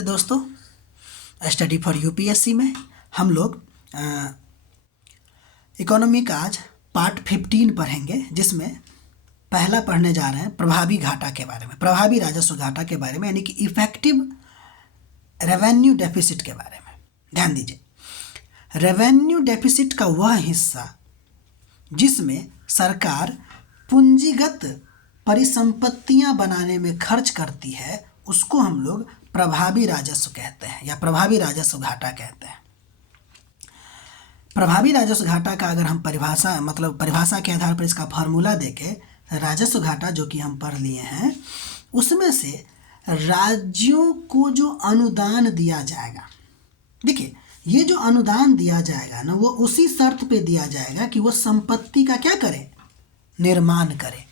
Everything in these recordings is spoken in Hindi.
है दोस्तों, स्टडी फॉर यूपीएससी में हम लोग इकोनॉमी का आज पार्ट 15 पढ़ेंगे, जिसमें पहला पढ़ने जा रहे हैं प्रभावी घाटा के बारे में, प्रभावी राजस्व घाटा के बारे में, यानी कि इफेक्टिव रेवेन्यू डेफिसिट के बारे में। ध्यान दीजिए, रेवेन्यू डेफिसिट का वह हिस्सा जिसमें सरकार पूंजीगत परिसंपत्तियां बनाने में खर्च करती है, उसको हम लोग प्रभावी राजस्व कहते हैं या प्रभावी राजस्व घाटा कहते हैं। प्रभावी राजस्व घाटा का अगर हम परिभाषा के आधार पर इसका फॉर्मूला देखें, राजस्व घाटा जो कि हम पढ़ लिए हैं, उसमें से राज्यों को जो अनुदान दिया जाएगा, देखिए ये जो अनुदान दिया जाएगा ना, वो उसी शर्त पे दिया जाएगा कि वो संपत्ति का क्या करे, निर्माण करे।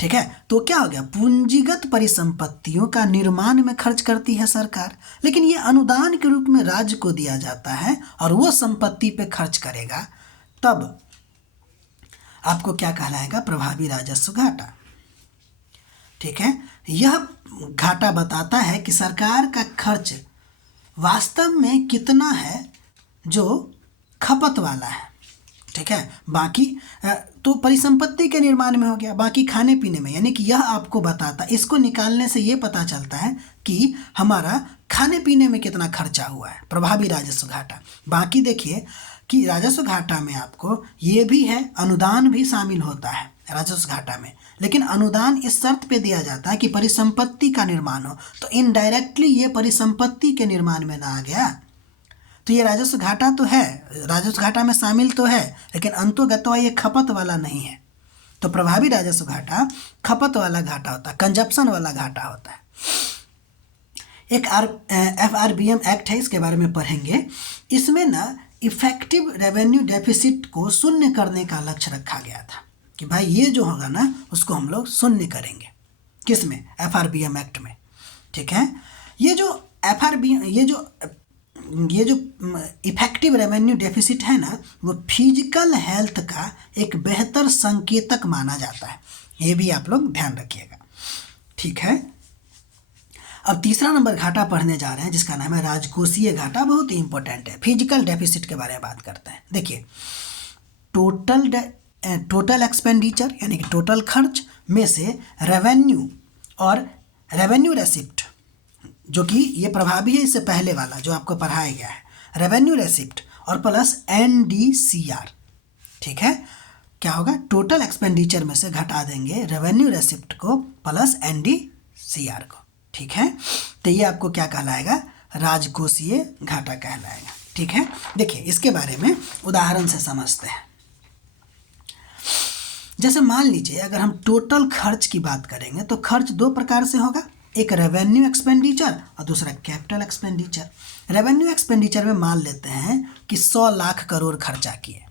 ठीक है, तो क्या हो गया, पूंजीगत परिसंपत्तियों का निर्माण में खर्च करती है सरकार, लेकिन ये अनुदान के रूप में राज्य को दिया जाता है और वो संपत्ति पे खर्च करेगा, तब आपको क्या कहलाएगा, प्रभावी राजस्व घाटा। ठीक है, यह घाटा बताता है कि सरकार का खर्च वास्तव में कितना है जो खपत वाला है। ठीक है, बाकी तो परिसंपत्ति के निर्माण में हो गया, बाकी खाने पीने में, यानी कि यह आपको बताता, इसको निकालने से ये पता चलता है कि हमारा खाने पीने में कितना खर्चा हुआ है, प्रभावी राजस्व घाटा। बाकी देखिए कि राजस्व घाटा में आपको ये भी है, अनुदान भी शामिल होता है राजस्व घाटा में, लेकिन अनुदान इस शर्त पे दिया जाता है कि परिसंपत्ति का निर्माण हो, तो इनडायरेक्टली ये परिसंपत्ति के निर्माण में ना आ गया, तो ये राजस्व घाटा तो है, राजस्व घाटा में शामिल तो है, लेकिन अंतोगत्वा ये खपत वाला नहीं है। तो प्रभावी राजस्व घाटा खपत वाला घाटा होता है, कंजप्शन वाला घाटा होता है। एक FRBM एक्ट है, इसके बारे में पढ़ेंगे। इसमें ना इफेक्टिव रेवेन्यू डेफिसिट को शून्य करने का लक्ष्य रखा गया था कि भाई ये जो होगा ना, उसको हम लोग शून्य करेंगे। किसमें, FRBM एक्ट में। ठीक है, ये जो इफेक्टिव रेवेन्यू डेफिसिट है ना, वो फिजिकल हेल्थ का एक बेहतर संकेतक माना जाता है, ये भी आप लोग ध्यान रखिएगा। ठीक है, अब तीसरा नंबर घाटा पढ़ने जा रहे हैं, जिसका नाम है राजकोषीय घाटा। बहुत ही इंपॉर्टेंट है, फिजिकल डेफिसिट के बारे में बात करते हैं। देखिए, टोटल एक्सपेंडिचर यानी कि टोटल खर्च में से रेवेन्यू और रेवेन्यू रेसिप्ट, जो कि ये प्रभावी है, इससे पहले वाला जो आपको पढ़ाया गया है, रेवेन्यू रेसिप्ट और प्लस NDCR। ठीक है, क्या होगा, टोटल एक्सपेंडिचर में से घटा देंगे रेवेन्यू रेसिप्ट को प्लस NDCR को। ठीक है, तो ये आपको क्या कहलाएगा, राजकोषीय घाटा कहलाएगा। ठीक है, देखिए इसके बारे में उदाहरण से समझते हैं। जैसे मान लीजिए अगर हम टोटल खर्च की बात करेंगे, तो खर्च दो प्रकार से होगा, एक रेवेन्यू एक्सपेंडिचर और दूसरा कैपिटल एक्सपेंडिचर। रेवेन्यू एक्सपेंडिचर में मान लेते हैं कि 100 लाख करोड़ खर्चा किए,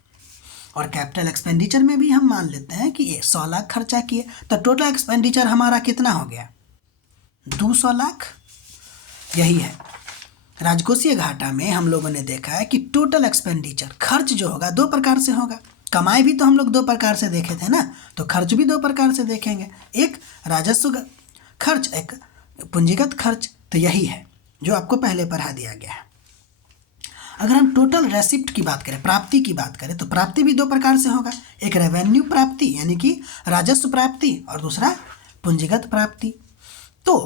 और कैपिटल एक्सपेंडिचर में भी हम मान लेते हैं कि ये 100 लाख खर्चा किए, तो टोटल एक्सपेंडिचर हमारा कितना हो गया, 200 लाख। यही है राजकोषीय घाटा में हम लोगों ने देखा है कि टोटल एक्सपेंडिचर, खर्च जो होगा दो प्रकार से होगा। कमाई भी तो हम लोग दो प्रकार से देखे थे ना, तो खर्च भी दो प्रकार से देखेंगे, एक राजस्व खर्च, एक पूंजीगत खर्च। तो यही है जो आपको पहले पढ़ा दिया गया है। अगर हम टोटल रेसिप्ट की बात करें, प्राप्ति की बात करें, तो प्राप्ति भी दो प्रकार से होगा, एक रेवेन्यू प्राप्ति यानी कि राजस्व प्राप्ति और दूसरा पूंजीगत प्राप्ति। तो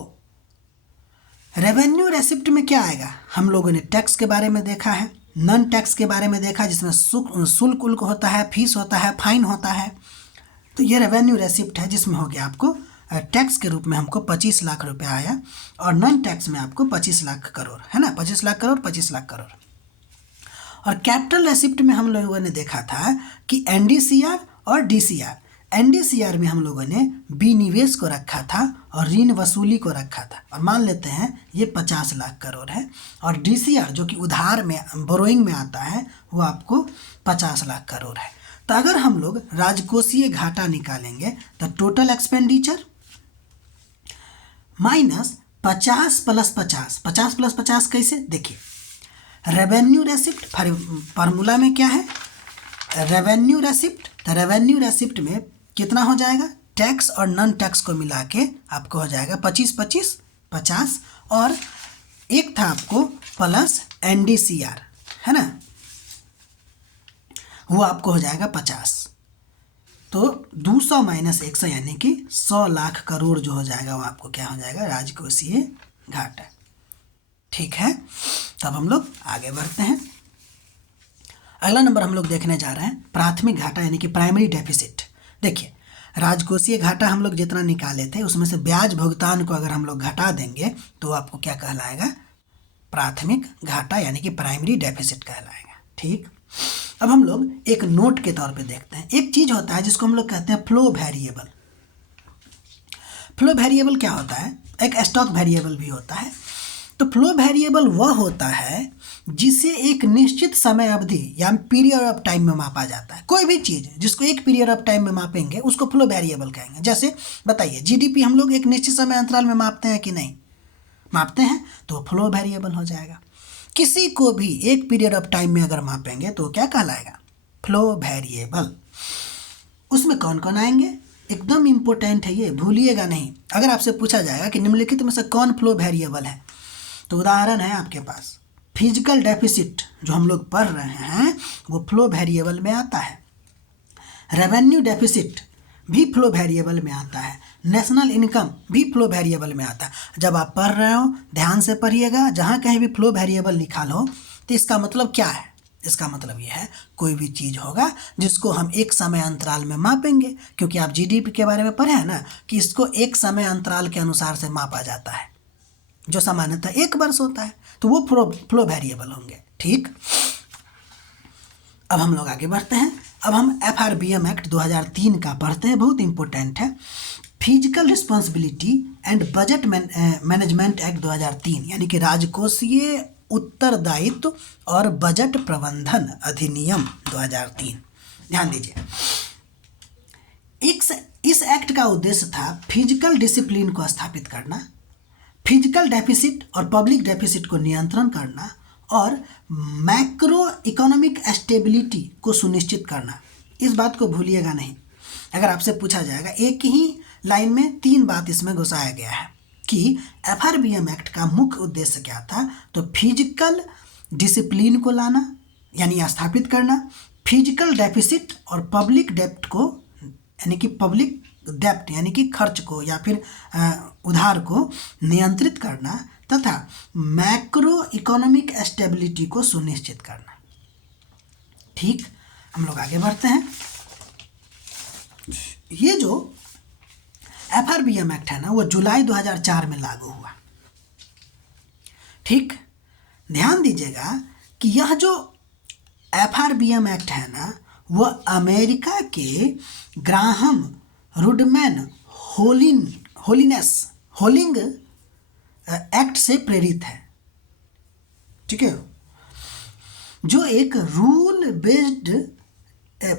रेवेन्यू रेसिप्ट में क्या आएगा, हम लोगों ने टैक्स के बारे में देखा है, नॉन टैक्स के बारे में देखा, जिसमें शुल्क होता है, फीस होता है, फाइन होता है। तो ये रेवेन्यू रेसिप्ट है, जिसमें हो गया आपको टैक्स के रूप में हमको 25 लाख रुपए आया, और नॉन टैक्स में आपको 25 लाख करोड़, है ना, 25 लाख करोड़, 25 लाख करोड़। और कैपिटल रेसिप्ट में हम लोगों ने देखा था कि NDCR और DCR। NDCR में हम लोगों ने विनिवेश को रखा था और ऋण वसूली को रखा था, और मान लेते हैं ये 50 लाख करोड़ है, और DCR जो कि उधार में, बोरोइंग में आता है, वो आपको 50 लाख करोड़ है। तो अगर हम लोग राजकोषीय घाटा निकालेंगे, तो total expenditure minus 50 plus 50, 50 plus 50 कैसे, देखिए रेवेन्यू रेसिप्ट, फार्मूला में क्या है, रेवेन्यू रेसिप्ट। तो रेवेन्यू रेसिप्ट में कितना हो जाएगा, टैक्स और नॉन टैक्स को मिला के आपको हो जाएगा 25 25 50, और एक था आपको प्लस NDCR, है ना, वो आपको हो जाएगा 50। तो 200 माइनस 100 यानी कि 100 लाख करोड़ जो हो जाएगा वो आपको क्या हो जाएगा, राजकोषीय घाटा। ठीक है, तब हम लोग आगे बढ़ते हैं। अगला नंबर हम लोग देखने जा रहे हैं प्राथमिक घाटा यानी कि प्राइमरी डेफिसिट। देखिए, राजकोषीय घाटा हम लोग जितना निकाले थे उसमें से ब्याज भुगतान को अगर हम लोग घटा देंगे तो आपको क्या कहलाएगा, प्राथमिक घाटा यानी कि प्राइमरी डेफिसिट कहलाएगा। ठीक, अब हम लोग एक नोट के तौर पे देखते हैं। एक चीज़ होता है जिसको हम लोग कहते हैं फ्लो वेरिएबल। फ्लो वेरिएबल क्या होता है, एक स्टॉक वेरिएबल भी होता है। तो फ्लो वेरिएबल वह होता है जिसे एक निश्चित समय अवधि या पीरियड ऑफ टाइम में मापा जाता है। कोई भी चीज़ जिसको एक पीरियड ऑफ टाइम में मापेंगे उसको फ्लो वेरिएबल कहेंगे। जैसे बताइए, GDP हम लोग एक निश्चित समय अंतराल में मापते हैं कि नहीं, मापते हैं, तो फ्लो वेरिएबल हो जाएगा। किसी को भी एक पीरियड ऑफ टाइम में अगर मापेंगे तो क्या कहलाएगा, फ्लो वेरिएबल। उसमें कौन कौन आएंगे, एकदम इम्पोर्टेंट है ये, भूलिएगा नहीं। अगर आपसे पूछा जाएगा कि निम्नलिखित में से कौन फ्लो वेरिएबल है, तो उदाहरण है आपके पास फिजिकल डेफिसिट जो हम लोग पढ़ रहे हैं वो फ्लो वेरिएबल में आता है। रेवेन्यू डेफिसिट भी फ्लो वेरिएबल में आता है। नेशनल इनकम भी फ्लो वेरिएबल में आता है। जब आप पढ़ रहे हो ध्यान से पढ़िएगा, जहाँ कहीं भी फ्लो वेरिएबल लिखा हो तो इसका मतलब क्या है, इसका मतलब ये है कोई भी चीज़ होगा जिसको हम एक समय अंतराल में मापेंगे, क्योंकि आप GDP के बारे में पढ़े हैं ना कि इसको एक समय अंतराल के अनुसार से मापा जाता है जो सामान्यतः 1 वर्ष होता है, तो वो फ्लो वेरिएबल होंगे। ठीक, अब हम लोग आगे बढ़ते हैं। अब हम FRBM एक्ट 2003 का पढ़ते हैं, बहुत इंपॉर्टेंट है। Physical responsibility and budget management act 2003 यानी कि राजकोषीय उत्तरदायित्व और बजट प्रबंधन अधिनियम 2003। ध्यान दीजिए, इस एक्ट का उद्देश्य था फिजिकल डिसिप्लिन को स्थापित करना, फिजिकल डेफिसिट और पब्लिक डेफिसिट को नियंत्रण करना और मैक्रो इकोनॉमिक स्टेबिलिटी को सुनिश्चित करना। इस बात को भूलिएगा नहीं। अगर आपसे पूछा जाएगा, एक ही लाइन में 3 बात इसमें घुसाया गया है कि FRBM एक्ट का मुख्य उद्देश्य क्या था, तो फिजिकल डिसिप्लिन को लाना यानी स्थापित करना, फिजिकल डेफिसिट और पब्लिक डेप्ट को यानी कि पब्लिक डेप्ट यानी कि खर्च को या फिर उधार को नियंत्रित करना तथा मैक्रो इकोनॉमिक स्टेबिलिटी को सुनिश्चित करना। ठीक, हम लोग आगे बढ़ते हैं। ये जो FRBM एक्ट है ना वो जुलाई 2004 में लागू हुआ। ठीक, ध्यान दीजिएगा कि यह जो FRBM एक्ट है ना वो अमेरिका के ग्राहम रुडमैन होलिंग एक्ट से प्रेरित है। ठीक है, जो एक रूल बेस्ड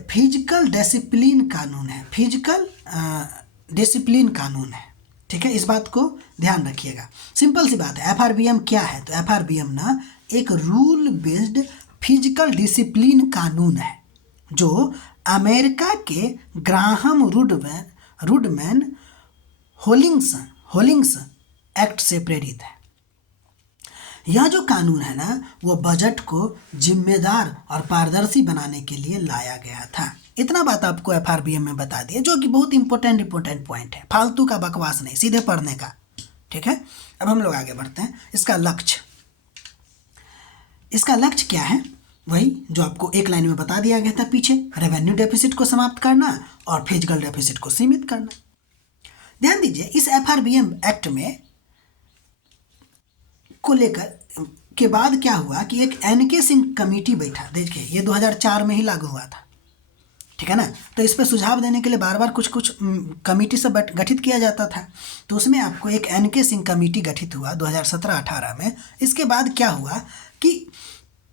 फिजिकल डिसिप्लिन कानून है, फिजिकल डिसिप्लिन कानून है। ठीक है, इस बात को ध्यान रखिएगा। सिंपल सी बात है, FRBM क्या है, तो FRBM ना एक रूल बेस्ड फिजिकल डिसिप्लिन कानून है जो अमेरिका के ग्राहम रुडमैन होलिंग्स एक्ट से प्रेरित है। यह जो कानून है ना वो बजट को जिम्मेदार और पारदर्शी बनाने के लिए लाया गया था। इतना बात आपको FRBM में बता दिया, जो कि बहुत इंपॉर्टेंट पॉइंट है, फालतू का बकवास नहीं, सीधे पढ़ने का। ठीक है, अब हम लोग आगे बढ़ते हैं। इसका लक्ष्य क्या है, वही जो आपको एक लाइन में बता दिया गया था पीछे, रेवेन्यू डेफिसिट को समाप्त करना और फिजिकल डेफिसिट को सीमित करना। ध्यान दीजिए, इस FRBM एक्ट में को लेकर के बाद क्या हुआ कि एक NK सिंह कमेटी बैठा। देखिए, ये 2004 में ही लागू हुआ था। ठीक है ना, तो इस पर सुझाव देने के लिए बार बार कुछ कमेटी से गठित किया जाता था। तो उसमें आपको एक NK सिंह कमेटी गठित हुआ 2017-18 में। इसके बाद क्या हुआ कि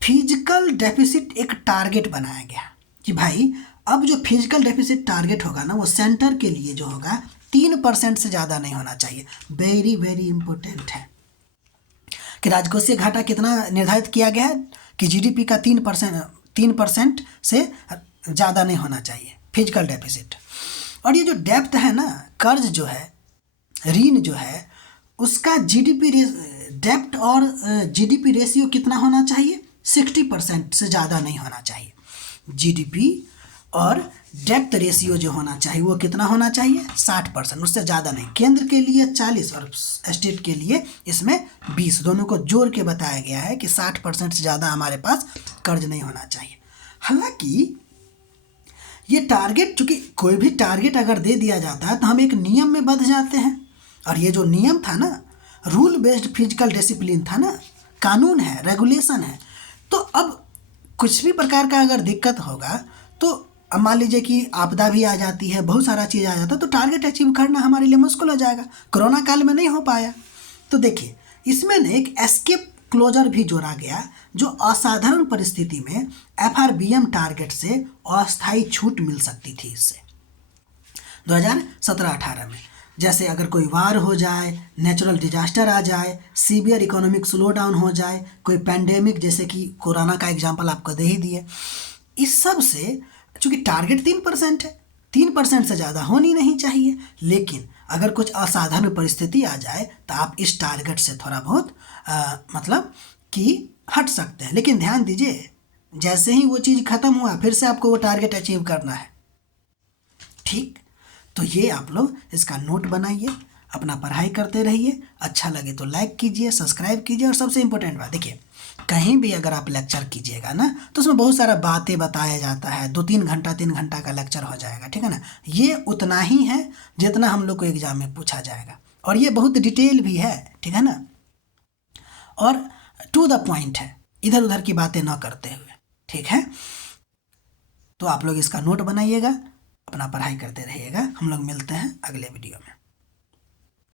फिजिकल डेफिसिट एक टारगेट बनाया गया कि भाई अब जो फिजिकल डेफिसिट टारगेट होगा ना वो सेंटर के लिए जो होगा 3% से ज़्यादा नहीं होना चाहिए। वेरी वेरी इंपॉर्टेंट है कि राजकोषीय घाटा कितना निर्धारित किया गया है कि GDP का 3% से ज़्यादा नहीं होना चाहिए फिजिकल डेफिसिट। और ये जो डेप्थ है ना, कर्ज जो है, ऋण जो है, उसका जीडीपी डेप्ट और जीडीपी रेशियो कितना होना चाहिए? 60% से ज़्यादा नहीं होना चाहिए। जीडीपी और डेप्ट रेशियो जो होना चाहिए वो कितना होना चाहिए? 60%, उससे ज़्यादा नहीं। केंद्र के लिए 40 और स्टेट के लिए इसमें 20, दोनों को जोड़ के बताया गया है कि 60% से ज़्यादा हमारे पास कर्ज नहीं होना चाहिए। हालांकि ये टारगेट, चूँकि कोई भी टारगेट अगर दे दिया जाता है तो हम एक नियम में बंध जाते हैं, और ये जो नियम था ना, रूल बेस्ड फिजिकल डिसिप्लिन था ना, कानून है, रेगुलेशन है। तो अब कुछ भी प्रकार का अगर दिक्कत होगा तो अब मान लीजिए कि आपदा भी आ जाती है, बहुत सारा चीज़ आ जाता है, तो टारगेट अचीव करना हमारे लिए मुश्किल हो जाएगा। कोरोना काल में नहीं हो पाया। तो देखिए, इसमें ने एक एस्केप क्लोजर भी जोड़ा गया, जो असाधारण परिस्थिति में एफआरबीएम टारगेट से अस्थायी छूट मिल सकती थी इससे 2017-18 में। जैसे अगर कोई वार हो जाए, नेचुरल डिजास्टर आ जाए, सीवियर इकोनॉमिक स्लो डाउन हो जाए, कोई पैंडेमिक जैसे कि कोरोना का एग्जांपल आपको दे ही दिए, इस सब से चूँकि टारगेट 3% है, 3% से ज़्यादा होनी नहीं चाहिए, लेकिन अगर कुछ असाधारण परिस्थिति आ जाए तो आप इस टारगेट से थोड़ा बहुत मतलब कि हट सकते हैं। लेकिन ध्यान दीजिए, जैसे ही वो चीज़ ख़त्म हुआ फिर से आपको वो टारगेट अचीव करना है। ठीक, तो ये आप लोग इसका नोट बनाइए, अपना पढ़ाई करते रहिए। अच्छा लगे तो लाइक कीजिए, सब्सक्राइब कीजिए, और सबसे इम्पोर्टेंट बात, देखिए कहीं भी अगर आप लेक्चर कीजिएगा ना तो उसमें बहुत सारा बातें बताया जाता है, 2-3 घंटा 3 घंटा का लेक्चर हो जाएगा, ठीक है ना। ये उतना ही है जितना हम लोग को एग्जाम में पूछा जाएगा, और ये बहुत डिटेल भी है, ठीक है ना, और टू द पॉइंट है, इधर उधर की बातें ना करते हुए, ठीक है। तो आप लोग इसका नोट बनाइएगा, अपना पढ़ाई करते रहिएगा। हम लोग मिलते हैं अगले वीडियो में।